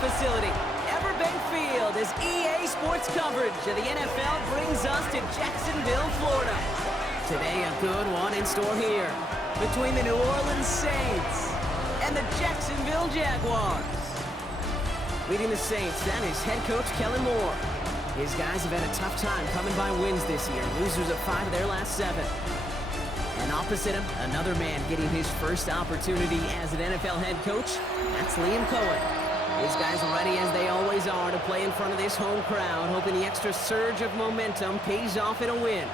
facility, Everbank Field, as EA Sports coverage of the NFL brings us to Jacksonville, Florida. Today, a good one in store here between the New Orleans Saints and the Jacksonville Jaguars. Leading the Saints, that is head coach Kellen Moore. His guys have had a tough time coming by wins this year, losers of 5 of their last 7. And opposite him, another man getting his first opportunity as an NFL head coach. That's Liam Cohen. His guys are ready, as they always are, to play in front of this home crowd, hoping the extra surge of momentum pays off in a win.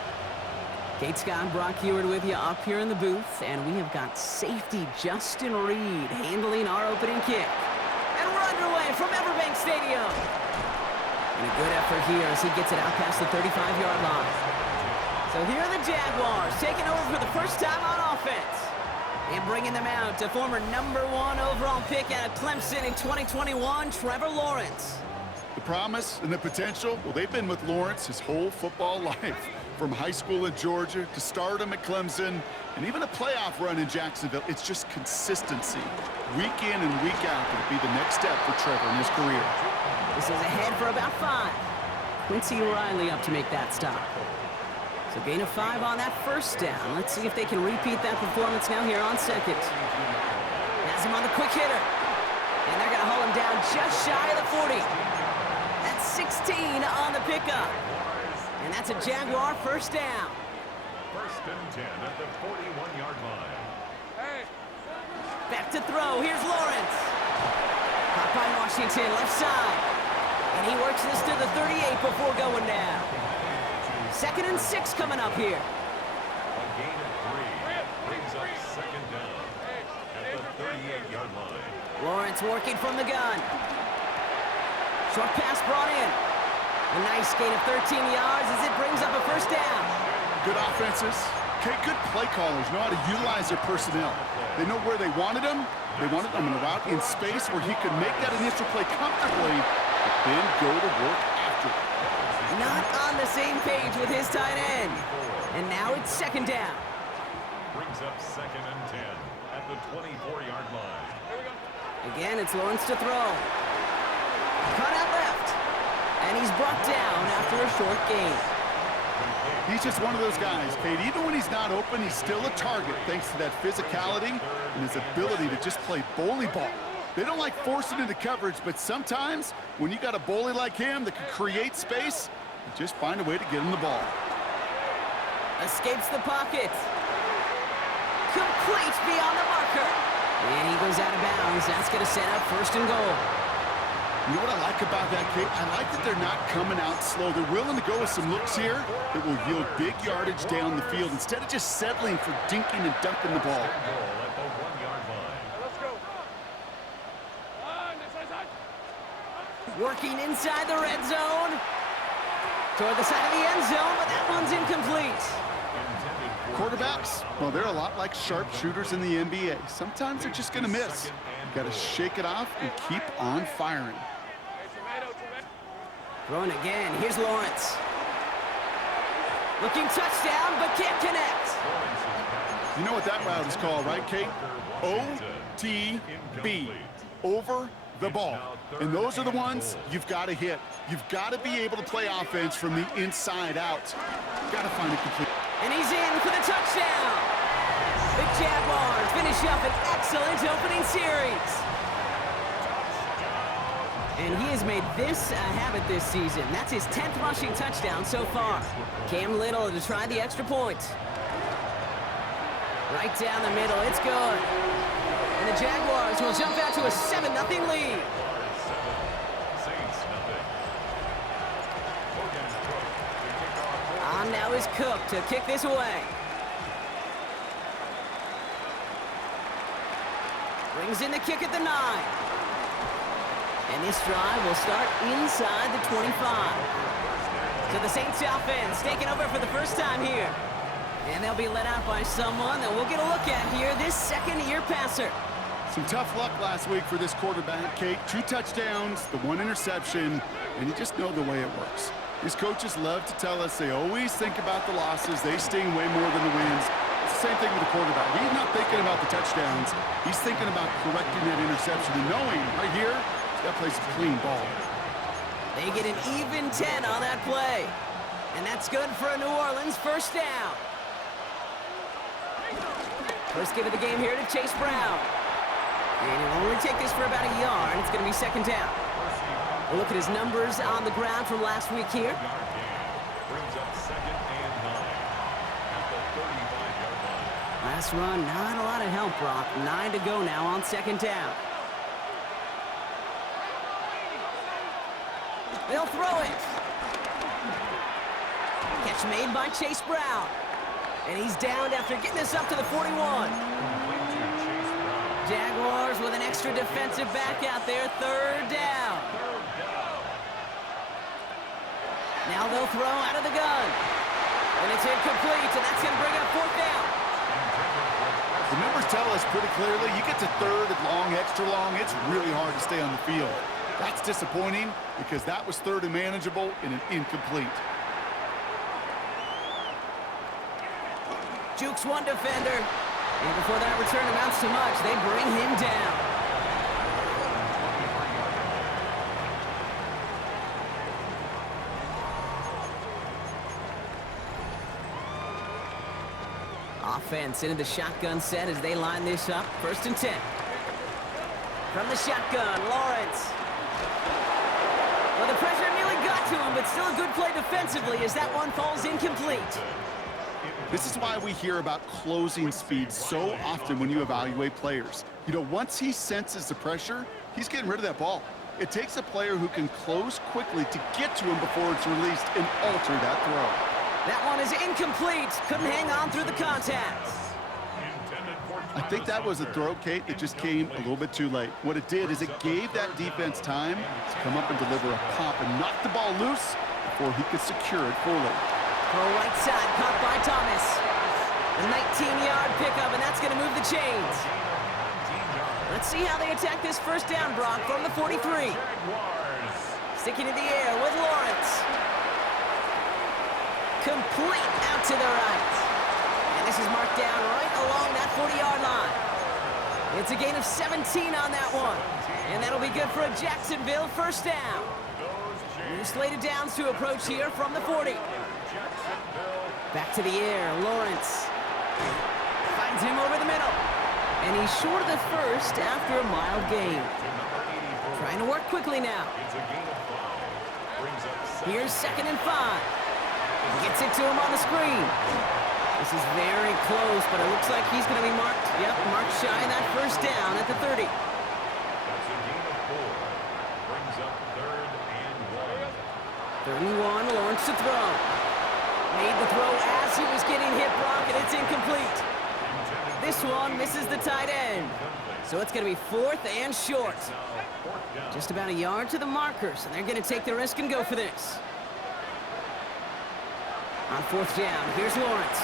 Kate Scott, Brock Heward with you up here in the booth, and we have got safety Justin Reed handling our opening kick. And we're underway from Everbank Stadium. And a good effort here as he gets it out past the 35-yard line. So here are the Jaguars taking over for the first time on offense. And bringing them out to former #1 overall pick out of Clemson in 2021, Trevor Lawrence. The promise and the potential, well, they've been with Lawrence his whole football life. From high school in Georgia to stardom at Clemson and even a playoff run in Jacksonville. It's just consistency. Week in and week out will be the next step for Trevor in his career. This is ahead for about 5. Quincy Riley up to make that stop. So gain of 5 on that first down. Let's see if they can repeat that performance now here on second. Has him on the quick hitter. And they're going to haul him down just shy of the 40. That's 16 on the pickup. And that's a Jaguar first down. First and 10 at the 41-yard line. Back to throw. Here's Lawrence. Caught by Washington, left side. And he works this to the 38 before going down. 2nd and 6 coming up here. A gain of 3 brings up second down at the 38-yard line. Lawrence working from the gun. Short pass brought in. A nice gain of 13 yards as it brings up a first down. Good offenses. Okay, good play callers know how to utilize their personnel. They know where they wanted him. They wanted him in a route in space where he could make that initial play comfortably, but then go to work after it. Not on the same page with his tight end. And now it's second down. Brings up second and 10 at the 24-yard line. Again, it's Lawrence to throw. Cut out left. And he's brought down after a short gain. He's just one of those guys, Kate. Even when he's not open, he's still a target thanks to that physicality and his ability to just play bully ball. They don't like forcing into coverage, but sometimes when you got a bully like him that can create space, you just find a way to get him the ball. Escapes the pocket. Complete beyond the marker. And he goes out of bounds. That's going to set up first and goal. You know what I like about that, Kate? I like that they're not coming out slow. They're willing to go with some looks here that will yield big yardage down the field instead of just settling for dinking and dunking the ball. At the 1-yard line. Let's go. Working inside the red zone. Toward the side of the end zone, but that one's incomplete. Quarterbacks, well, they're a lot like sharpshooters in the NBA. Sometimes they're just going to miss. You got to shake it off and keep on firing. Throwing again. Here's Lawrence. Looking touchdown, but can't connect. You know what that route is called, right, Kate? OTB. Over the ball. And those are the ones you've got to hit. You've got to be able to play offense from the inside out. Got to find it complete. And he's in for the touchdown. The Jaguars finish up an excellent opening series. And he has made this a habit this season. That's his 10th rushing touchdown so far. Cam Little to try the extra point. Right down the middle, it's good. And the Jaguars will jump out to a 7-0 lead. On now is Cook to kick this away. Brings in the kick at the 9. And this drive will start inside the 25. So the Saints offense taking over for the first time here. And they'll be led out by someone that we'll get a look at here, this second-year passer. Some tough luck last week for this quarterback, Kate. 2 touchdowns, the 1 interception, and you just know the way it works. These coaches love to tell us they always think about the losses. They sting way more than the wins. It's the same thing with the quarterback. He's not thinking about the touchdowns. He's thinking about correcting that interception and knowing right here, He's got to play some clean ball. They get an even 10 on that play. And that's good for a New Orleans first down. First give of the game here to Chase Brown. And he'll only take this for about a yard. It's going to be second down. We'll look at his numbers on the ground from last week here. Brings up second and 9 at the 35-yard line. Last run, not a lot of help, Brock. 9 to go now on second down. They'll throw it. Catch made by Chase Brown. And he's downed after getting this up to the 41. Jaguars with an extra defensive back out there, third down. Now they'll throw out of the gun. And it's incomplete, and that's going to bring up fourth down. The numbers tell us pretty clearly, you get to third and long, extra long, it's really hard to stay on the field. That's disappointing because that was third and manageable and an incomplete. Jukes one defender. And before that return amounts to much, they bring him down. Offense into the shotgun set as they line this up. First and 10. From the shotgun, Lawrence. Well, the pressure nearly got to him, but still a good play defensively as that one falls incomplete. This is why we hear about closing speed so often when you evaluate players. You know, once he senses the pressure, he's getting rid of that ball. It takes a player who can close quickly to get to him before it's released and alter that throw. That one is incomplete. Couldn't hang on through the contact. I think that was a throw, Kate, that just came a little bit too late. What it did is it gave that defense time to come up and deliver a pop and knock the ball loose before he could secure it fully. Throw right side, caught by Thomas. A 19-yard pickup, and that's going to move the chains. Let's see how they attack this first down, Brock, from the 43. Sticking in the air with Lawrence. Complete out to the right. And this is marked down right along that 40-yard line. It's a gain of 17 on that one. And that'll be good for a Jacksonville first down. New slated downs to approach here from the 40. Back to the air, Lawrence. Finds him over the middle. And he's short of the first after a mild gain. Trying to work quickly now. Here's second and 5. Gets it to him on the screen. This is very close, but it looks like he's going to be marked. Yep, marked shy of that first down at the 30. That's a gain of 4. Brings up third and 31, 1. Lawrence to throw. Made the throw as he was getting hit, Brock, and it's incomplete. This one misses the tight end. So it's going to be fourth and short. Just about a yard to the markers, and they're going to take the risk and go for this. On fourth down, here's Lawrence.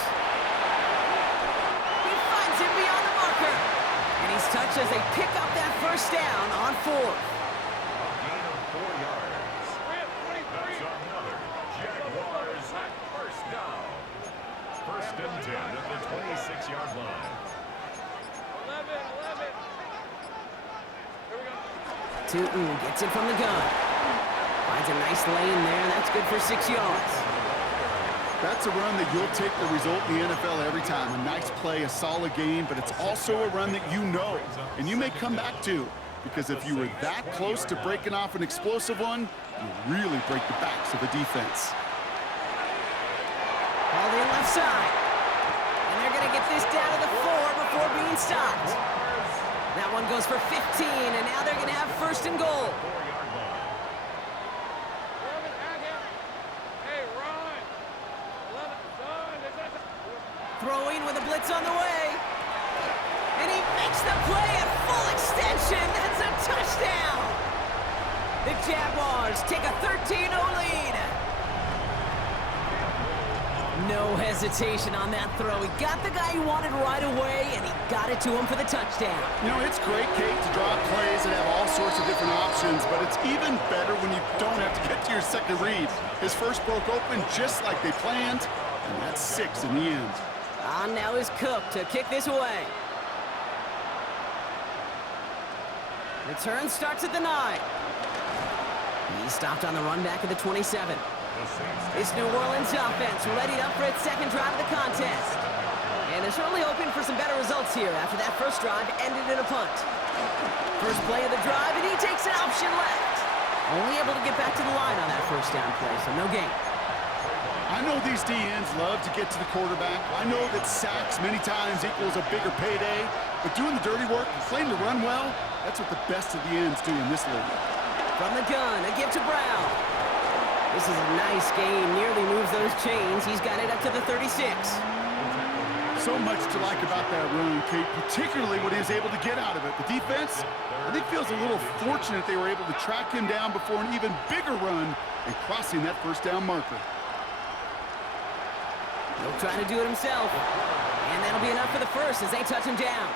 He finds him beyond the marker. And he's touched as they pick up that first down on fourth. A gain of 4 yards. That's another Jaguars first down. First and 10 at the 26-yard line. 11. Tootin gets it from the gun. Finds a nice lane there. That's good for 6 yards. That's a run that you'll take the result in the NFL every time. A nice play, a solid game, but it's also a run that you know and you may come back to, because if you were that close to breaking off an explosive one, you really break the backs of the defense. All the left side. And they're going to get this down to the 4 before being stopped. That one goes for 15, and now they're going to have first and goal. Throwing with a blitz on the way. And he makes the play at full extension. That's a touchdown. The Jaguars take a 13-0 lead. No hesitation on that throw. He got the guy he wanted right away, and he got it to him for the touchdown. You know, it's great, Kate, to draw plays and have all sorts of different options, but it's even better when you don't have to get to your second read. His first broke open just like they planned, and that's 6 in the end. On now is Cook to kick this away. Return starts at the 9. He's stopped on the run back at the 27. This New Orleans offense readied up for its second drive of the contest. And they're certainly hoping for some better results here after that first drive ended in a punt. First play of the drive, and he takes an option left. Only able to get back to the line on that first down play, so no gain. I know these DNs love to get to the quarterback. I know that sacks many times equals a bigger payday, but doing the dirty work, playing to run well, that's what the best of the ends do in this league. From the gun, a give to Brown. This is a nice game, nearly moves those chains. He's got it up to the 36. So much to like about that run, Kate, particularly what he was able to get out of it. The defense, I think, feels a little fortunate they were able to track him down before an even bigger run and crossing that first down marker. He'll try to do it himself. And that'll be enough for the first as they touch him down.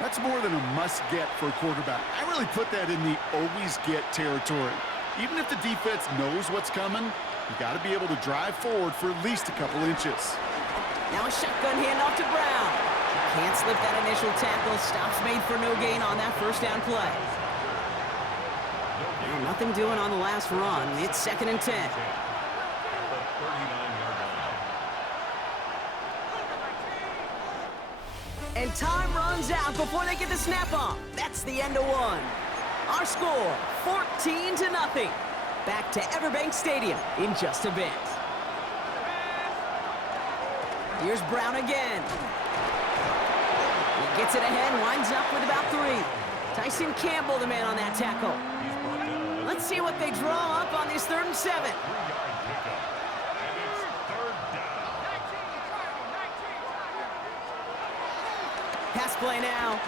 That's more than a must-get for a quarterback. I really put that in the always-get territory. Even if the defense knows what's coming, you got to be able to drive forward for at least a couple inches. Now a shotgun handoff to Brown. Can't slip that initial tackle. Stops made for no gain on that first down play. Well, nothing doing on the last run. It's 2nd and 10. And time runs out before they get the snap off. That's the end of one. Our score, 14-0. Back to Everbank Stadium in just a bit. Here's Brown again. He gets it ahead, winds up with about 3. Tyson Campbell, the man on that tackle. Let's see what they draw up on this 3rd and 7. Pass play now.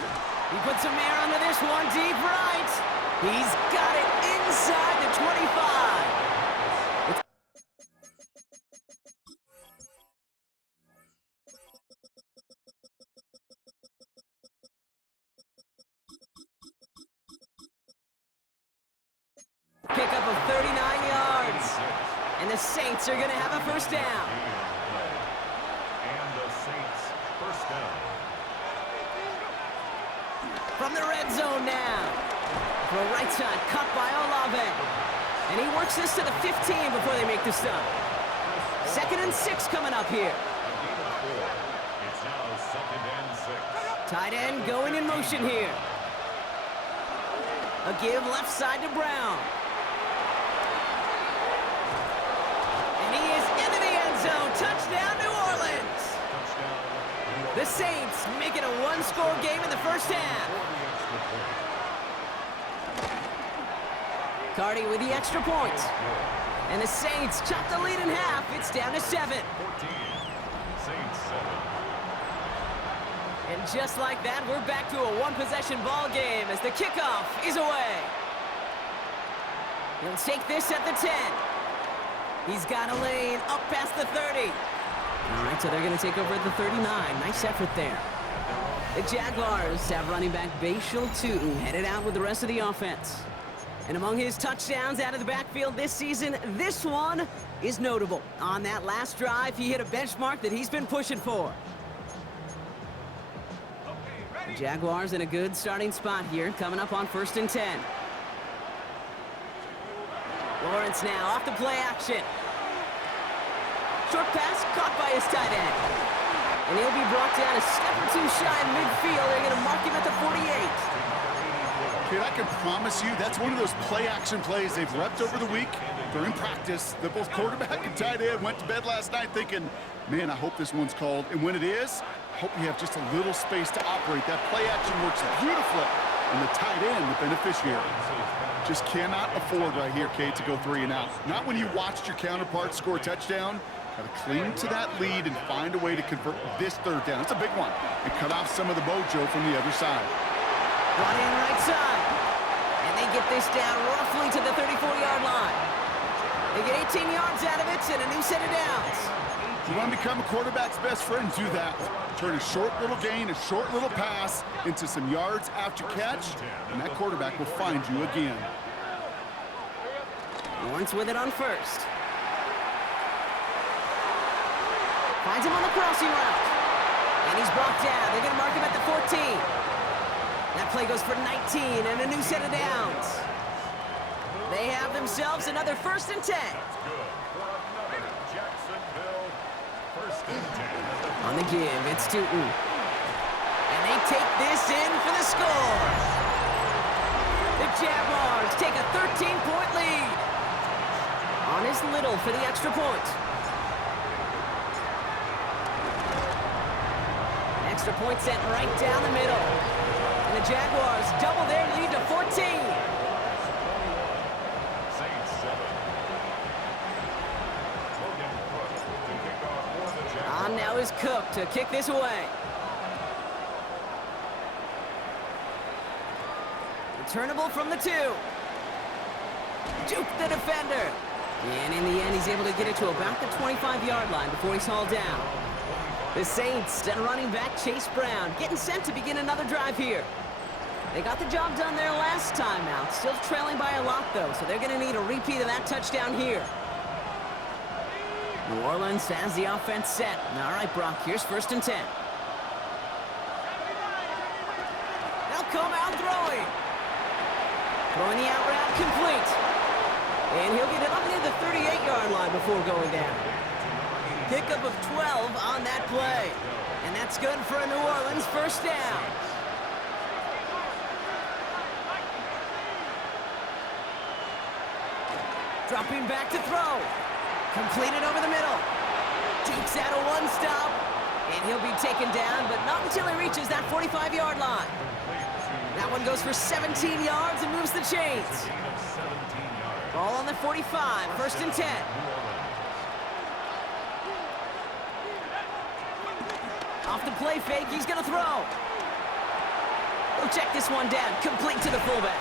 He puts some air under this one, deep right. He's got it inside the 25. Pickup of 39 yards. And the Saints are going to have a first down. And the Saints first down. From the red zone now. Throw right side, cut by Olave. And he works this to the 15 before they make the stop. 2nd and 6 coming up here. It's now 2nd and 6. Tight end going in motion here. A give left side to Brown. And he is into the end zone. Touchdown, New Orleans. The Saints make it a one-score game in the first half. Cardi with the extra point. And the Saints chop the lead in half. It's down to 7. 14. Saints 7. And just like that, we're back to a one-possession ball game as the kickoff is away. He'll take this at the 10. He's got a lane up past the 30. All right, so they're going to take over at the 39. Nice effort there. The Jaguars have running back Bashal Tootin headed out with the rest of the offense. And among his touchdowns out of the backfield this season, this one is notable. On that last drive, he hit a benchmark that he's been pushing for. The Jaguars in a good starting spot here, coming up on 1st and 10. Lawrence now off the play action. Short pass caught by his tight end. And he'll be brought down a step or 2 shy in midfield. They're going to mark him at the 48. Kid, I can promise you that's one of those play-action plays they've repped over the week during practice that both quarterback and tight end went to bed last night thinking, man, I hope this one's called. And when it is, I hope we have just a little space to operate. That play-action works beautifully, and the tight end, the beneficiary. Just cannot afford right here, Kate, to go 3 and out. Not when you watched your counterpart score a touchdown. Got to cling to that lead and find a way to convert this 3rd down. It's a big one. And cut off some of the mojo from the other side. Brought in right side. And they get this down roughly to the 34-yard line. They get 18 yards out of it and a new set of downs. You want to become a quarterback's best friend, do that. Turn a short little gain, a short little pass into some yards after catch, and that quarterback will find you again. Lawrence with it on 1st. Finds him on the crossing route. And he's brought down. They're going to mark him at the 14. That play goes for 19 and a new set of downs. They have themselves another 1st and 10. That's good for another Jacksonville 1st and 10. On the give, it's Tootin. And they take this in for the score. The Jaguars take a 13-point lead. On is Little for the extra point. Extra point sent right down the middle. And the Jaguars double their lead to 14. Saints 7. Logan Cook to kick off for the Jaguars. On now is Cook to kick this away. Returnable from the 2. Juke the defender. And in the end, he's able to get it to about the 25-yard line before he's hauled down. The Saints and running back Chase Brown getting set to begin another drive here. They got the job done there last time out. Still trailing by a lot, though, so they're going to need a repeat of that touchdown here. New Orleans has the offense set. All right, Brock, here's 1st and 10. They'll come out throwing. Throwing the out route complete. And he'll get it up near the 38-yard line before going down. Pickup of 12 on that play. And that's good for a New Orleans 1st down. Dropping back to throw. Completed over the middle. Takes out a 1-stop. And he'll be taken down, but not until he reaches that 45-yard line. That one goes for 17 yards and moves the chains. Ball on the 45, 1st and 10. Off the play fake, he's gonna throw. He'll check this one down, complete to the fullback.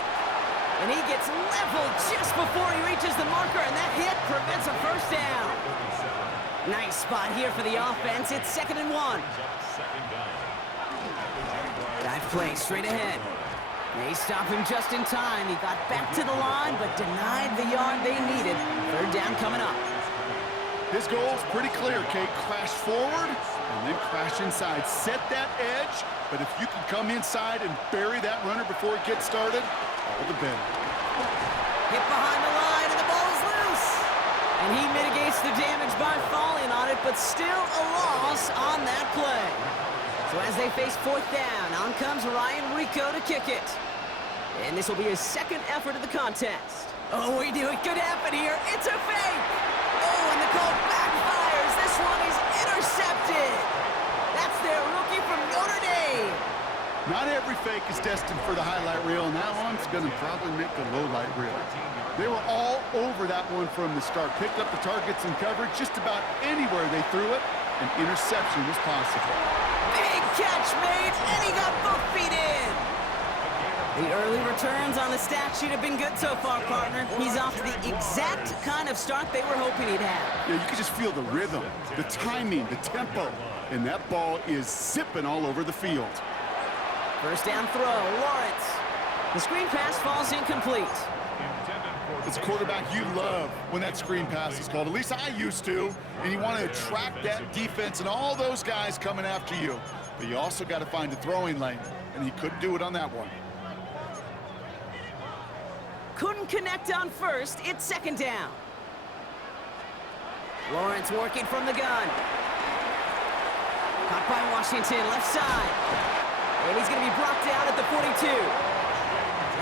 And he gets leveled just before he reaches the marker, and that hit prevents a 1st down. Nice spot here for the offense. It's 2nd and 1. Dive play straight ahead. They stop him just in time. He got back to the line, but denied the yard they needed. 3rd down coming up. His goal's pretty clear, Kate. Crash forward and then crash inside. Set that edge, but if you can come inside and bury that runner before it gets started, all the better. Hit behind the line, and the ball is loose. And he mitigates the damage by falling on it, but still a loss on that play. So as they face 4th down, on comes Ryan Rico to kick it. And this will be his 2nd effort of the contest. Oh, we knew it could happen here. It's a fake. Oh, and the call backfires. This one is intercepted. That's their rookie from Notre Dame. Not every fake is destined for the highlight reel, and that one's going to probably make the low light reel. They were all over that one from the start. Picked up the targets and covered just about anywhere they threw it. An interception was possible. Big catch made, and he got both feet in. The early returns on the stat sheet have been good so far, partner. He's off to the exact kind of start they were hoping he'd have. Yeah, you can just feel the rhythm, the timing, the tempo, and that ball is zipping all over the field. 1st down throw, Lawrence. The screen pass falls incomplete. As a quarterback, you love when that screen pass is called. At least I used to. And you want to attract that defense and all those guys coming after you. But you also got to find the throwing lane, and he couldn't do it on that one. Couldn't connect on 1st. It's 2nd down. Lawrence working from the gun. Caught by Washington, left side. And he's going to be brought down at the 42.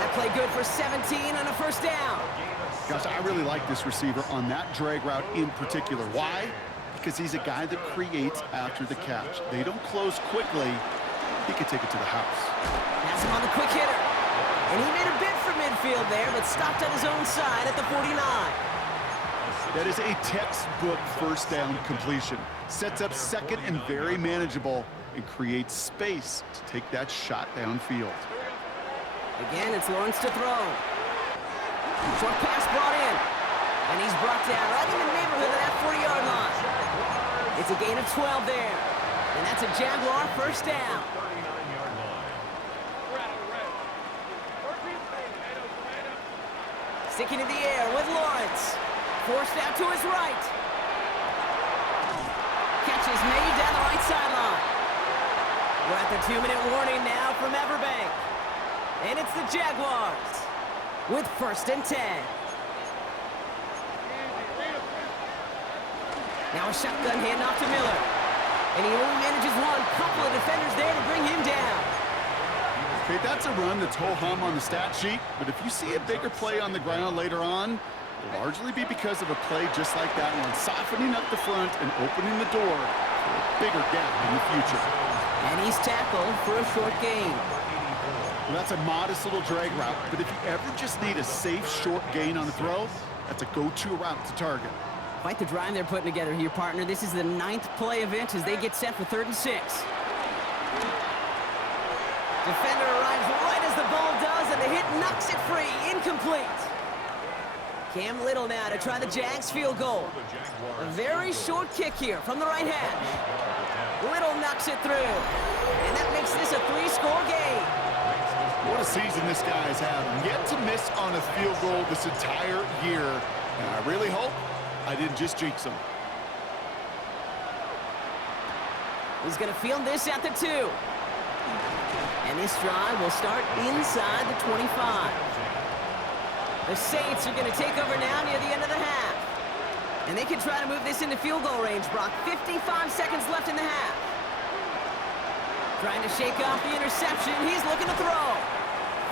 That play good for 17 and a 1st down. Gosh, I really like this receiver on that drag route in particular. Why? Because he's a guy that creates after the catch. They don't close quickly. He could take it to the house. Pass him on the quick hitter. And he made a bid for midfield there, but stopped on his own side at the 49. That is a textbook 1st down completion. Sets up 2nd and very manageable, and creates space to take that shot downfield. Again, it's Lawrence to throw. Short pass brought in. And he's brought down right in the neighborhood of that 40-yard line. It's a gain of 12 there. And that's a Jaguar 1st down. Sticking in the air with Lawrence. Forced out to his right. Catch is made down the right sideline. We're at the 2-minute warning now from Everbank. And it's the Jaguars with 1st and 10. Now a shotgun handoff to Miller. And he only manages one. Couple of defenders there to bring him down. Okay, that's a run that's ho-hum on the stat sheet, but if you see a bigger play on the ground later on, it'll largely be because of a play just like that one, softening up the front and opening the door for a bigger gap in the future. And he's tackled for a short gain. Well, that's a modest little drag route, but if you ever just need a safe short gain on a throw, that's a go-to route to target. Quite the drive they're putting together here, partner. This is the 9th play event as they get set for 3rd and 6. Defender arrives right as the ball does, and the hit knocks it free. Incomplete. Cam Little now to try the Jags field goal. A very short kick here from the right hash. Little knocks it through. And that makes this a 3-score game. What a season this guy's having. Yet to miss on a field goal this entire year. And I really hope I didn't just jinx him. He's going to field this at the 2. And this drive will start inside the 25. The Saints are going to take over now near the end of the half. And they can try to move this into field goal range, Brock. 55 seconds left in the half. Trying to shake off the interception. He's looking to throw.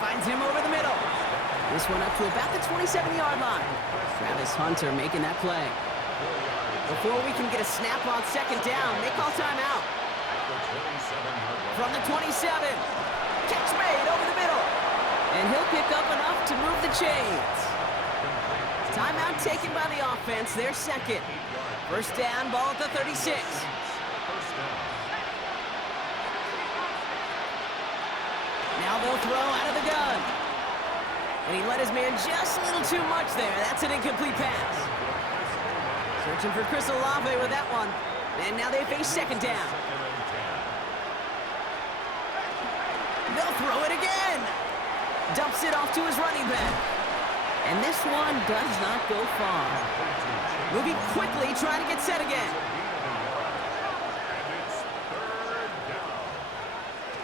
Finds him over the middle. This one up to about the 27-yard line. Travis Hunter making that play. Before we can get a snap on 2nd down, they call timeout. From the 27. Catch made over the middle. And he'll pick up enough to move the chains. Timeout taken by the offense, their 2nd. 1st down, ball at the 36. Now they'll throw out of the gun. And he let his man just a little too much there. That's an incomplete pass. Searching for Chris Olave with that one. And now they face 2nd down. They'll throw it again. Dumps it off to his running back. And this one does not go far. Moving quickly, trying to get set again.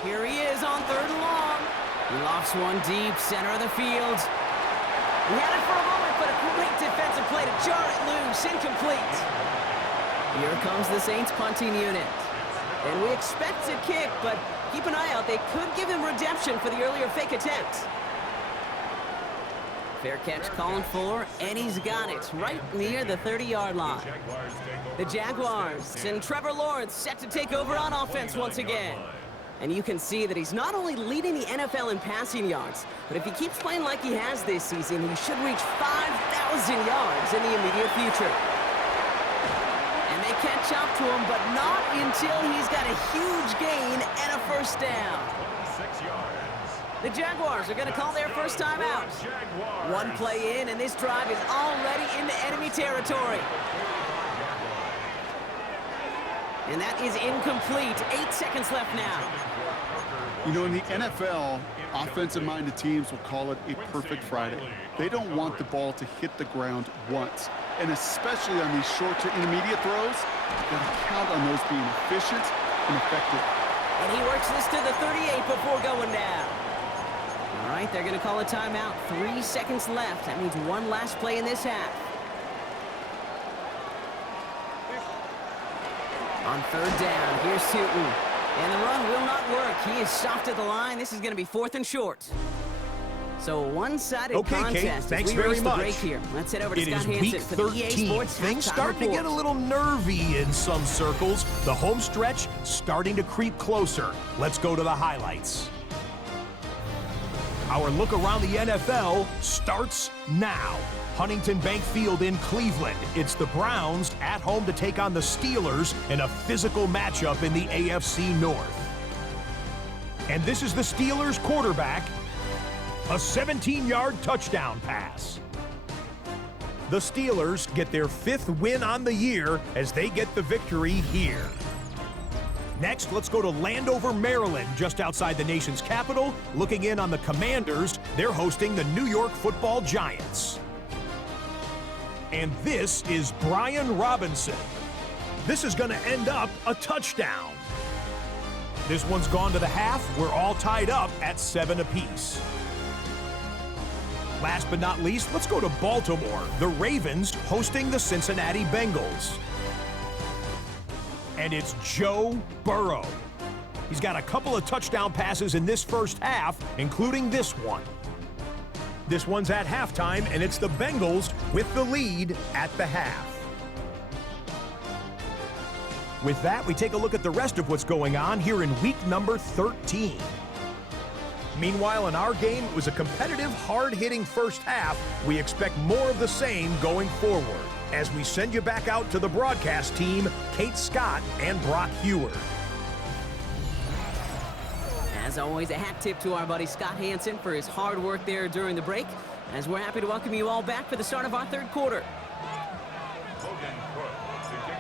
Here he is on 3rd and long. He lofts one deep, center of the field. He had it for a moment, but a great defensive play to jar it loose. Incomplete. Here comes the Saints punting unit. And we expect a kick, but keep an eye out. They could give him redemption for the earlier fake attempt. Fair catch calling for, and he's got it right near the 30-yard line. The Jaguars and Trevor Lawrence set to take over on offense once again. And you can see that he's not only leading the NFL in passing yards, but if he keeps playing like he has this season, he should reach 5,000 yards in the immediate future. And they catch up to him, but not until he's got a huge gain and a 1st down. 6 yards. The Jaguars are going to call their first time out. One play in, and this drive is already into enemy territory. And that is incomplete. 8 seconds left now. You know, in the NFL, offensive-minded teams will call it a perfect Friday. They don't want the ball to hit the ground once. And especially on these short to intermediate throws, you've got to count on those being efficient and effective. And he works this to the 38 before going down. All right, they're going to call a timeout. 3 seconds left. That means one last play in this half. On 3rd down, here's Tootin. And the run will not work. He is soft at the line. This is going to be 4th and short. So a one-sided contest. Kate, thanks very much. Break here. Let's head over to It Scott is Hansen week for the EA 13. Sports Things halftime starting to report. get a little nervy in some circles. The home stretch starting to creep closer. Let's go to the highlights. Our look around the NFL starts now. Huntington Bank Field in Cleveland. It's the Browns at home to take on the Steelers in a physical matchup in the AFC North. And this is the Steelers quarterback. A 17-yard touchdown pass. The Steelers get their 5th win on the year as they get the victory here. Next, let's go to Landover, Maryland, just outside the nation's capital. Looking in on the Commanders, they're hosting the New York Football Giants. And this is Brian Robinson. This is going to end up a touchdown. This one's gone to the half. We're all tied up at 7 apiece. Last but not least, let's go to Baltimore. The Ravens hosting the Cincinnati Bengals. And it's Joe Burrow. He's got a couple of touchdown passes in this first half, including this one. This one's at halftime, and it's the Bengals with the lead at the half. With that, we take a look at the rest of what's going on here in week number 13. Meanwhile, in our game, it was a competitive, hard-hitting first half. We expect more of the same going forward. As we send you back out to the broadcast team, Kate Scott and Brock Heward. As always, a hat tip to our buddy Scott Hansen for his hard work there during the break, as we're happy to welcome you all back for the start of our third quarter.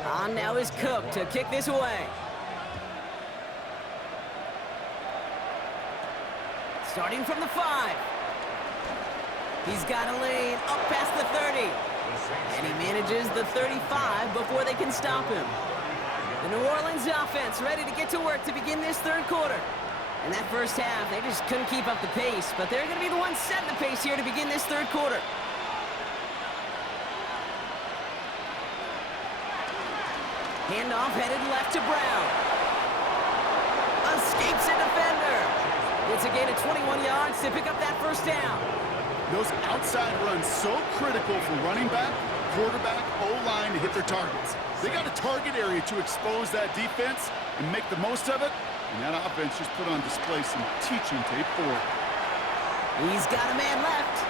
On now is Cook to kick this away. Starting from the 5. He's got a lane up past the 30. And he manages the 35 before they can stop him. The New Orleans offense ready to get to work to begin this third quarter. In that first half, they just couldn't keep up the pace, but they're going to be the ones setting the pace here to begin this third quarter. Handoff headed left to Brown. Escapes a defender. It's a gain of 21 yards to pick up that first down. Those outside runs so critical for running back, quarterback, O-line to hit their targets. They got a target area to expose that defense and make the most of it. And that offense just put on display some teaching tape for it. He's got a man left.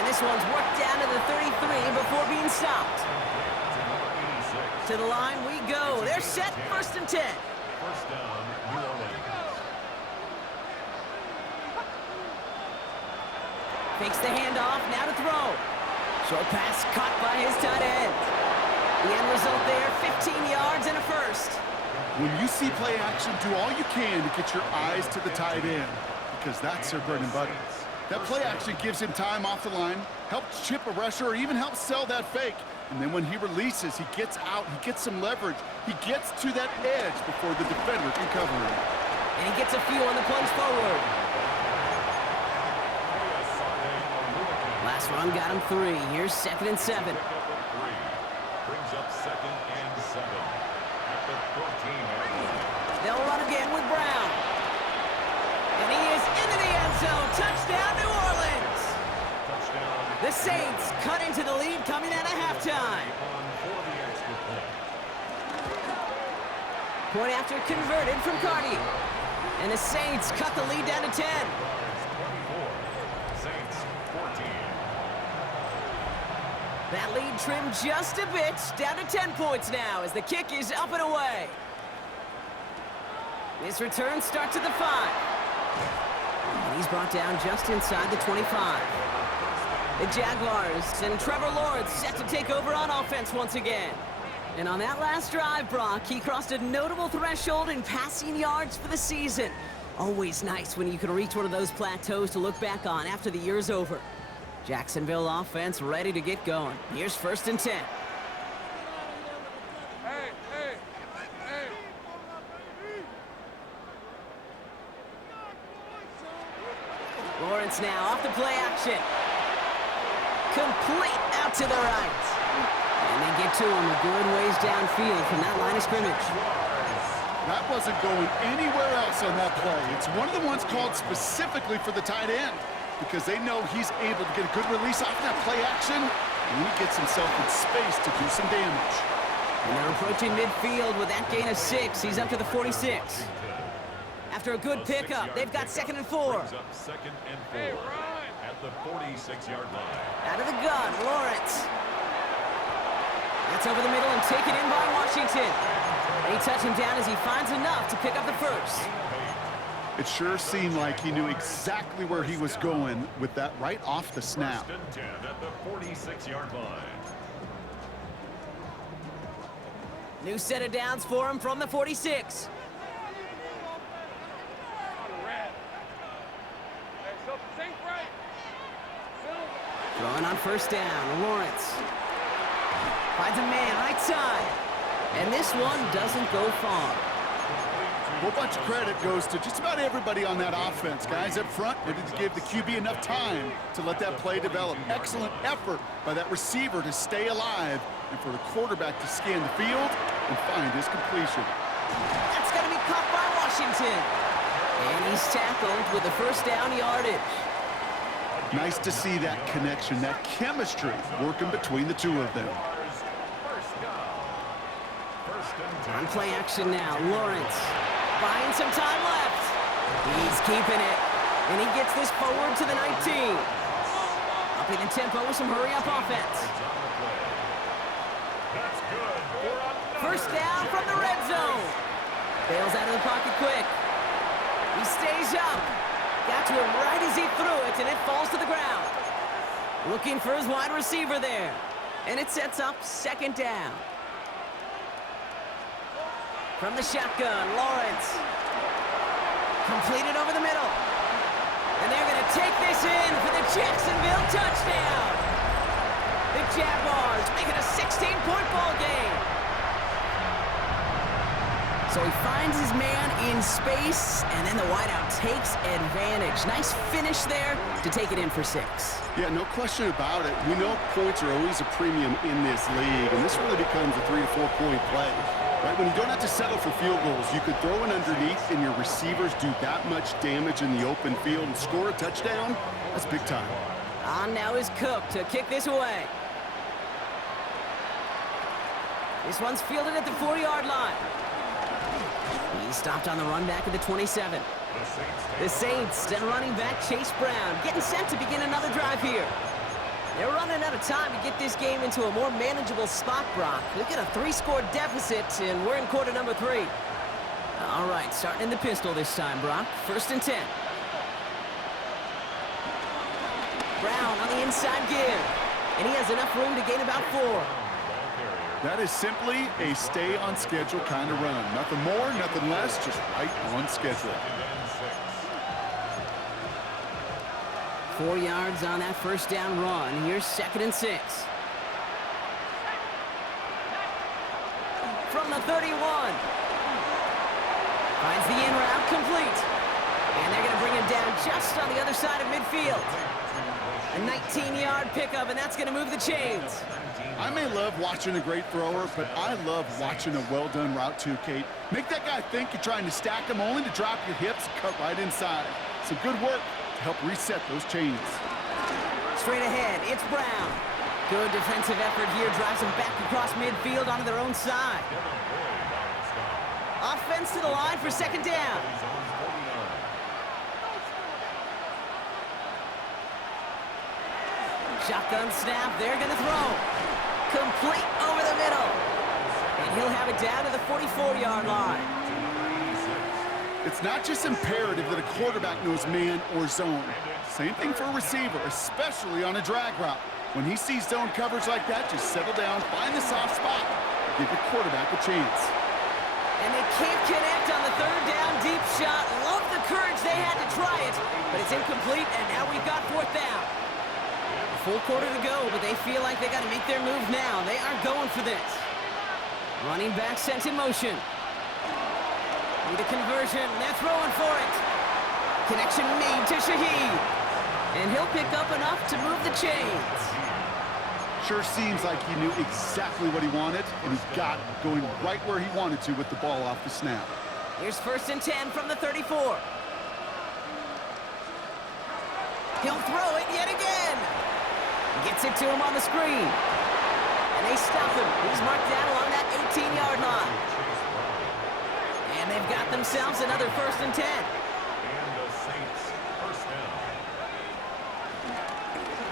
And this one's worked down to the 33 before being stopped. To the line we go. They're set, 1st and 10. First down, New Orleans. Fakes the handoff, now to throw. Short pass caught by his tight end. The end result there, 15 yards and a first. When you see play action, do all you can to get your eyes to the tight end, because that's their bread and butter. That play action gives him time off the line, helps chip a rusher, or even helps sell that fake. And then when he releases, he gets out, he gets some leverage. He gets to that edge before the defender can cover him. And he gets a few on the plunge forward. Last run got him 3. Here's 2nd and 7. Brings up 2nd and 7 at the 14-yard line. They'll run again with Brown. And he is into the end zone. Touchdown, New Orleans. Touchdown. The Saints cut into the lead coming out of halftime. For the extra point. Point after converted from Cardi. And the Saints cut the lead down to 10. 24. Saints 14. That lead trimmed just a bit, down to 10 points now as the kick is up and away. This return starts at the 5. And he's brought down just inside the 25. The Jaguars and Trevor Lawrence set to take over on offense once again. And on that last drive, Brock, he crossed a notable threshold in passing yards for the season. Always nice when you can reach one of those plateaus to look back on after the year's over. Jacksonville offense ready to get going. Here's 1st and 10. Lawrence now off the play action. Complete out to the right. And they get to him a good ways downfield from that line of scrimmage. That wasn't going anywhere else on that play. It's one of the ones called specifically for the tight end, because they know he's able to get a good release off that play action, and he gets himself in space to do some damage. And they're approaching midfield with that gain of 6. He's up to the 46. After a good pickup, they've got 2nd and 4. Brings up 2nd and 4 at the 46-yard line. Out of the gun, Lawrence. That's over the middle and taken in by Washington. They touch him down as he finds enough to pick up the first. It sure seemed like he knew exactly where he was going with that right off the snap. 1st and 10 at the 46-yard line. New set of downs for him from the 46. Throwing on 1st down, Lawrence. Finds a man right side. And this one doesn't go far. A whole bunch of credit goes to just about everybody on that offense. Guys up front ready to give the QB enough time to let that play develop. Excellent effort by that receiver to stay alive and for the quarterback to scan the field and find his completion. That's going to be caught by Washington. And he's tackled with the first down yardage. Nice to see that connection, that chemistry working between the two of them. On play action now, Lawrence buying some time left. He's keeping it, and he gets this forward to the 19. Upping the tempo with some hurry-up offense. First down from the red zone. Bails out of the pocket quick. He stays up. Got to him right as he threw it, and it falls to the ground. Looking for his wide receiver there. And it sets up second down. From the shotgun, Lawrence. Completed over the middle. And they're going to take this in for the Jacksonville touchdown. The Jaguars make it a 16-point ball game. So he finds his man in space, and then the wideout takes advantage. Nice finish there to take it in for 6. Yeah, no question about it. We know points are always a premium in this league, and this really becomes a 3 to 4 point play. Right, when you don't have to settle for field goals, you could throw it underneath and your receivers do that much damage in the open field and score a touchdown. That's big time. On now is Cook to kick this away. This one's fielded at the 40-yard line. He stopped on the run back at the 27. The Saints and running back Chase Brown getting set to begin another drive here. They're running out of time to get this game into a more manageable spot, Brock. We've got a 3-score deficit, and we're in quarter number 3. All right, starting in the pistol this time, Brock. First and 10. Brown on the inside give, and he has enough room to gain about 4. That is simply a stay-on-schedule kind of run. Nothing more, nothing less, just right on schedule. 4 yards on that first down run. Here's second and 6. From the 31. Finds the in route complete. And they're going to bring him down just on the other side of midfield. A 19-yard pickup, and that's going to move the chains. I may love watching a great thrower, but I love watching a well-done route too, Kate. Make that guy think you're trying to stack him only to drop your hips and cut right inside. Some good work to help reset those chains. Straight ahead, it's Brown. Good defensive effort here, drives them back across midfield onto their own side. Offense to the line for second down. Shotgun snap, they're going to throw. Complete over the middle. And he'll have it down to the 44-yard line. It's not just imperative that a quarterback knows man or zone. Same thing for a receiver, especially on a drag route. When he sees zone coverage like that, just settle down, find the soft spot, give your quarterback a chance. And they can't connect on the third down deep shot. Love the courage they had to try it, but it's incomplete, and now we've got fourth down. A full quarter to go, but they feel like they got to make their move now. They are going for this. Running back sent in motion. Need a conversion. They're throwing for it. Connection made to Shaheed. And he'll pick up enough to move the chains. Sure seems like he knew exactly what he wanted, and he got it, going right where he wanted to with the ball off the snap. Here's first and 10 from the 34. He'll throw it yet again. Gets it to him on the screen. And they stop him. He's marked down along that 18-yard line. And they've got themselves another first and 10.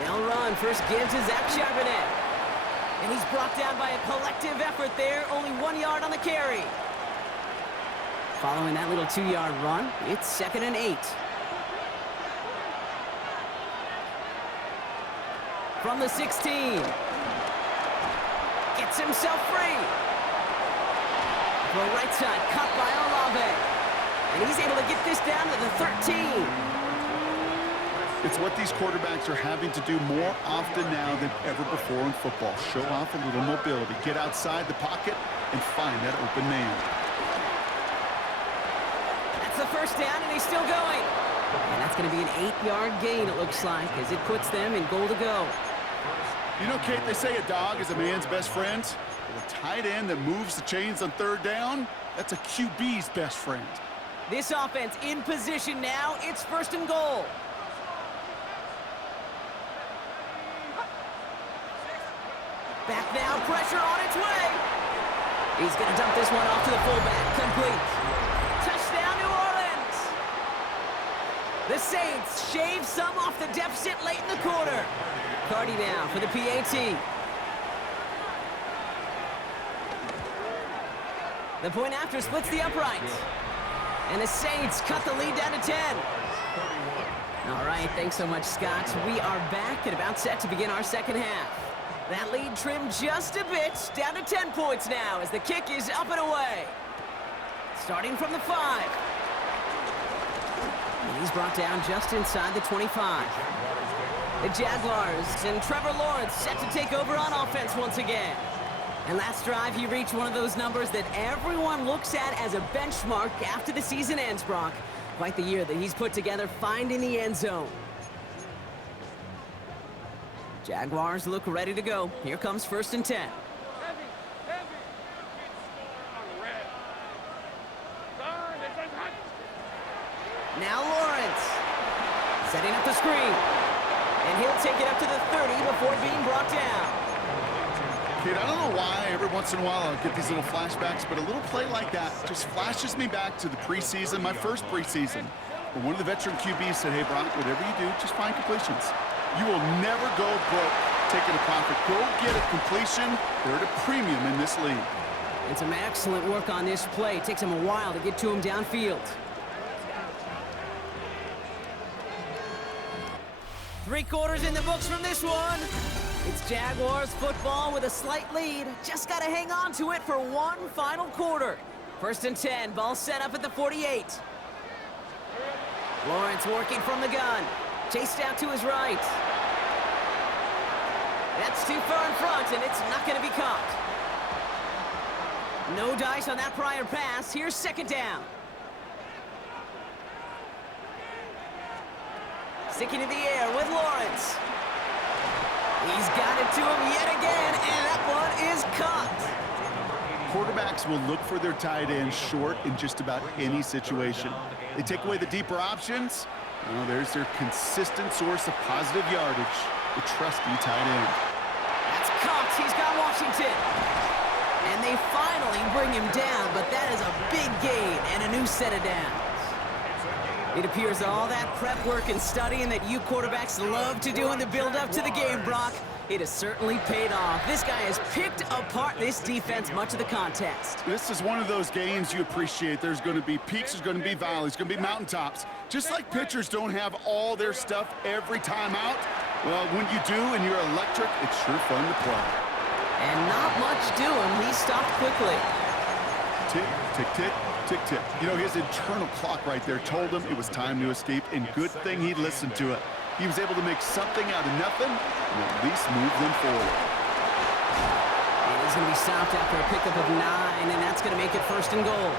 They'll run. First give to Zach Charbonnet. And he's brought down by a collective effort there. Only 1 yard on the carry. Following that little 2-yard run, it's second and 8. From the 16. Gets himself free. The right side cut by Olave. And he's able to get this down to the 13. It's what these quarterbacks are having to do more often now than ever before in football. Show off a little mobility. Get outside the pocket and find that open man. the first down, and he's still going. And that's going to be an 8-yard gain, it looks like, as it puts them in goal to go. You know, Kate, they say a dog is a man's best friend. Well, a tight end that moves the chains on third down, that's a QB's best friend. This offense in position now. It's first and goal. Back now, pressure on its way. He's going to dump this one off to the fullback. Complete. Touchdown, New Orleans. The Saints shave some off the deficit late in the quarter. Cardi now for the PAT. The point after splits the upright. And the Saints cut the lead down to 10. All right, thanks so much, Scott. We are back and about set to begin our second half. That lead trimmed just a bit, down to 10 points now as the kick is up and away. Starting from the 5. And he's brought down just inside the 25. The Jaguars and Trevor Lawrence set to take over on offense once again. And last drive, he reached one of those numbers that everyone looks at as a benchmark after the season ends, Brock. Quite the year that he's put together finding the end zone. Jaguars look ready to go. Here comes first and 10. Now Lawrence. Setting up the screen. And he'll take it up to the 30 before being brought down. Kid, I don't know why every once in a while I'll get these little flashbacks, but a little play like that just flashes me back to the preseason, my first preseason. When one of the veteran QBs said, hey, Brock, whatever you do, just find completions. You will never go broke taking a profit. Go get a completion. They're at a premium in this league. And some excellent work on this play. It takes him a while to get to him downfield. 3 quarters in the books from this one. It's Jaguars football with a slight lead. Just got to hang on to it for one final quarter. First and 10, ball set up at the 48. Lawrence working from the gun. Chased out to his right. That's too far in front, and it's not going to be caught. No dice on that prior pass. Here's second down. Sticking in the air with Lawrence. He's got it to him yet again, and that one is caught. Quarterbacks will look for their tight end short in just about any situation. They take away the deeper options. Well, there's their consistent source of positive yardage, the trusty tight end. That's caught. He's got Washington. And they finally bring him down, but that is a big gain and a new set of downs. It appears all that prep work and studying that you quarterbacks love to do in the build-up to the game, Brock, it has certainly paid off. This guy has picked apart this defense much of the contest. This is one of those games you appreciate. There's going to be peaks, there's going to be valleys, going to be mountaintops. Just like pitchers don't have all their stuff every time out, well, when you do and you're electric, it's sure fun to play. And not much doing. He stopped quickly. Tick, tick, tick, tick, tick. You know, his internal clock right there told him it was time to escape, and good thing he listened to it. He was able to make something out of nothing and at least move them forward. It is going to be stopped after a pickup of 9, and that's going to make it first and goal.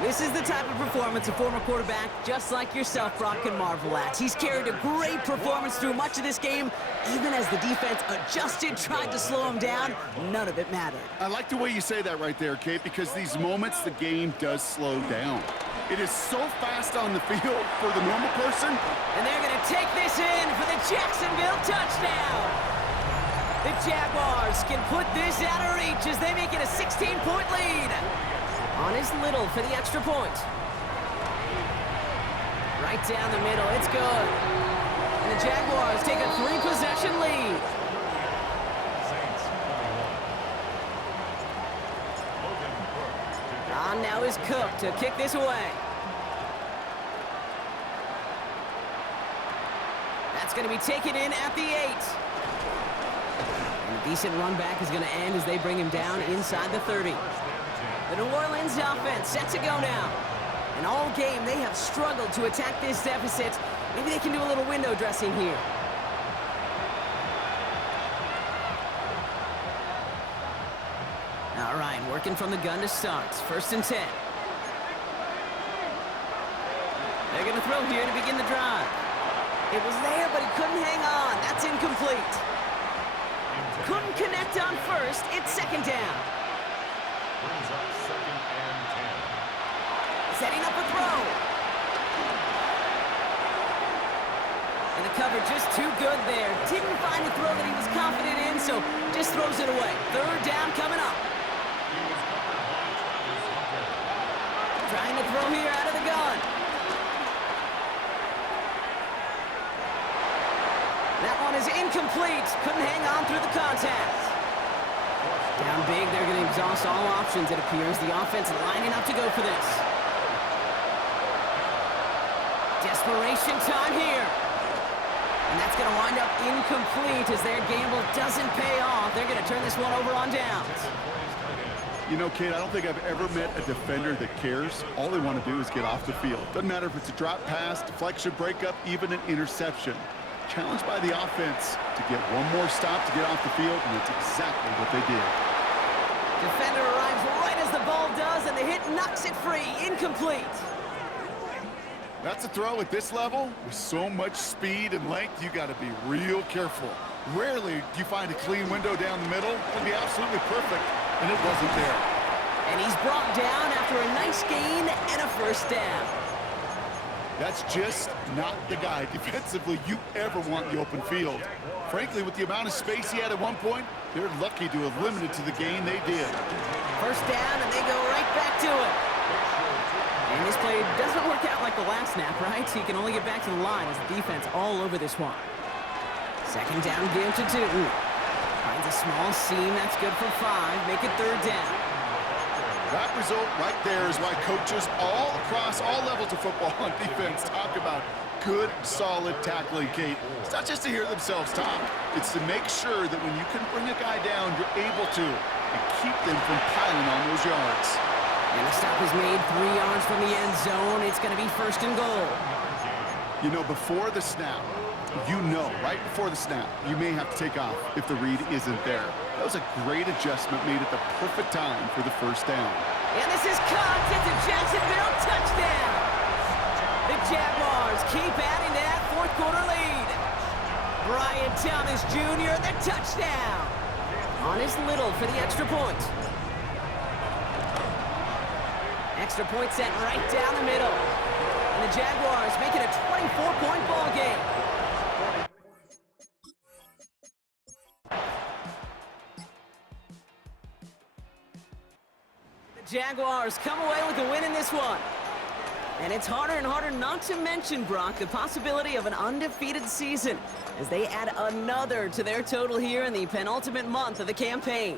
This is the type of performance a former quarterback just like yourself, Brock, can marvel at. He's carried a great performance through much of this game. Even as the defense adjusted, tried to slow him down, none of it mattered. I like the way you say that right there, Kate, because these moments the game does slow down. It is so fast on the field for the normal person. And they're going to take this in for the Jacksonville touchdown. The Jaguars can put this out of reach as they make it a 16-point lead. On his Little for the extra point. Right down the middle, it's good. And the Jaguars take a 3-possession lead. On now is Cook to kick this away. That's going to be taken in at the 8. And a decent run back is going to end as they bring him down inside the 30. The New Orleans offense set to go now. And all game, they have struggled to attack this deficit. Maybe they can do a little window dressing here. All right, working from the gun to start. First and 10. They're going to throw here to begin the drive. It was there, but he couldn't hang on. That's incomplete. Couldn't connect on first. It's second down. Brings up 2nd and 10. Setting up a throw. And the cover just too good there. Didn't find the throw that he was confident in, so just throws it away. Third down coming up. Trying to throw here out of the gun. That one is incomplete. Couldn't hang on through the contact. Down big, they're going to exhaust all options, it appears. The offense lining up to go for this. Desperation time here. And that's going to wind up incomplete as their gamble doesn't pay off. They're going to turn this one over on downs. You know, Kate, I don't think I've ever met a defender that cares. All they want to do is get off the field. Doesn't matter if it's a drop pass, deflection, breakup, even an interception. Challenged by the offense to get one more stop to get off the field, and that's exactly what they did. Defender arrives right as the ball does, and the hit knocks it free. Incomplete. That's a throw at this level. With so much speed and length, you got to be real careful. Rarely do you find a clean window down the middle. It'd be absolutely perfect, and it wasn't there. And he's brought down after a nice gain and a first down. That's just not the guy defensively you ever want in the open field. Frankly, with the amount of space he had at one point, they're lucky to have limited to the gain they did. First down, and they go right back to it. And this play doesn't work out like the last snap, right? He can only get back to the line as the defense all over this one. Second down, give to Tootin. Finds a small seam, that's good for 5. Make it third down. That result right there is why coaches all across all levels of football on defense talk about good, solid tackling, Kate. It's not just to hear themselves talk. It's to make sure that when you can bring a guy down, you're able to, and keep them from piling on those yards. And the stop is made 3 yards from the end zone. It's going to be first and goal. You know, before the snap, right before the snap, you may have to take off if the read isn't there. That was a great adjustment made at the perfect time for the first down. And this is caught. It's a Jacksonville touchdown. The Jaguars keep adding to that fourth quarter lead. Brian Thomas Jr., the touchdown. On his Little for the extra point. Extra point sent right down the middle. And the Jaguars make it a 24-point ball game. The Jaguars come away with a win in this one. And it's harder and harder not to mention, Brock, the possibility of an undefeated season as they add another to their total here in the penultimate month of the campaign.